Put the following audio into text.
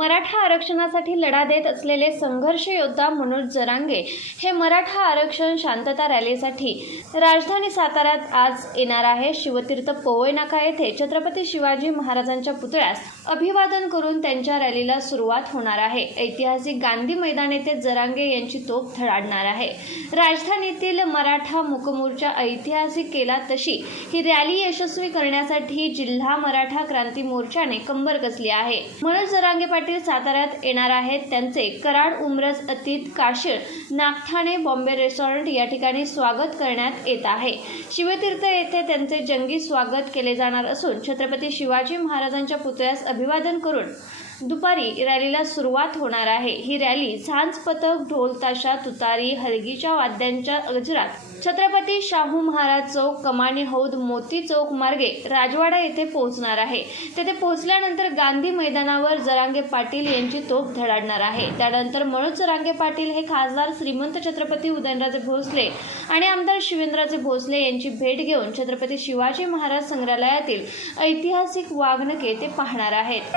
मराठा आरक्षणासाठी लढा देत असलेले संघर्ष योद्धा मनोज जरांगे हे मराठा आरक्षण शांतता रॅलीसाठी राजधानी साताऱ्यात आज येणार आहे. शिवतीर्थ पोवई नाका येथे छत्रपती शिवाजी महाराजांच्या पुतळ्यास अभिवादन करून त्यांच्या रॅलीला सुरुवात होणार आहे. ऐतिहासिक गांधी मैदान येथे जरांगे यांची तोफ धडाडणार आहे. राजधानीतील मराठा मुकमोर्चा ऐतिहासिक केला तशी ही रॅली यशस्वी करण्यासाठी जिल्हा मराठा क्रांती मोर्चाने कंबर कसली आहे. मनोज जरांगे पाटील साताऱ्यात येणार आहेत त्यांचे कराड उमरज अतीत काशीळ नागठाणे बॉम्बे रेस्टॉरंट या ठिकाणी स्वागत करण्यात येत आहे. शिवतीर्थ येथे त्यांचे जंगी स्वागत केले जाणार असून छत्रपती शिवाजी महाराजांच्या पुतळ्यास अभिवादन करून दुपारी रॅलीला सुरुवात होणार आहे. ही रॅली झांज पथक ढोल ताशा तुतारी हलगीच्या वाद्यांच्या गजरात छत्रपती शाहू महाराज चौक कमानी हौद मोती चौक मार्गे राजवाडा येथे पोहोचणार आहे. तेथे पोहोचल्यानंतर गांधी मैदानावर जरांगे पाटील पाटील यांची तोफ धडाडणार आहे. त्यानंतर मनोज जरांगे पाटील हे खासदार श्रीमंत छत्रपती उदयनराजे भोसले आणि आमदार शिवेंद्रराजे भोसले यांची भेट घेऊन छत्रपती शिवाजी महाराज संग्रहालयातील ऐतिहासिक वाघनके ते पाहणार आहेत.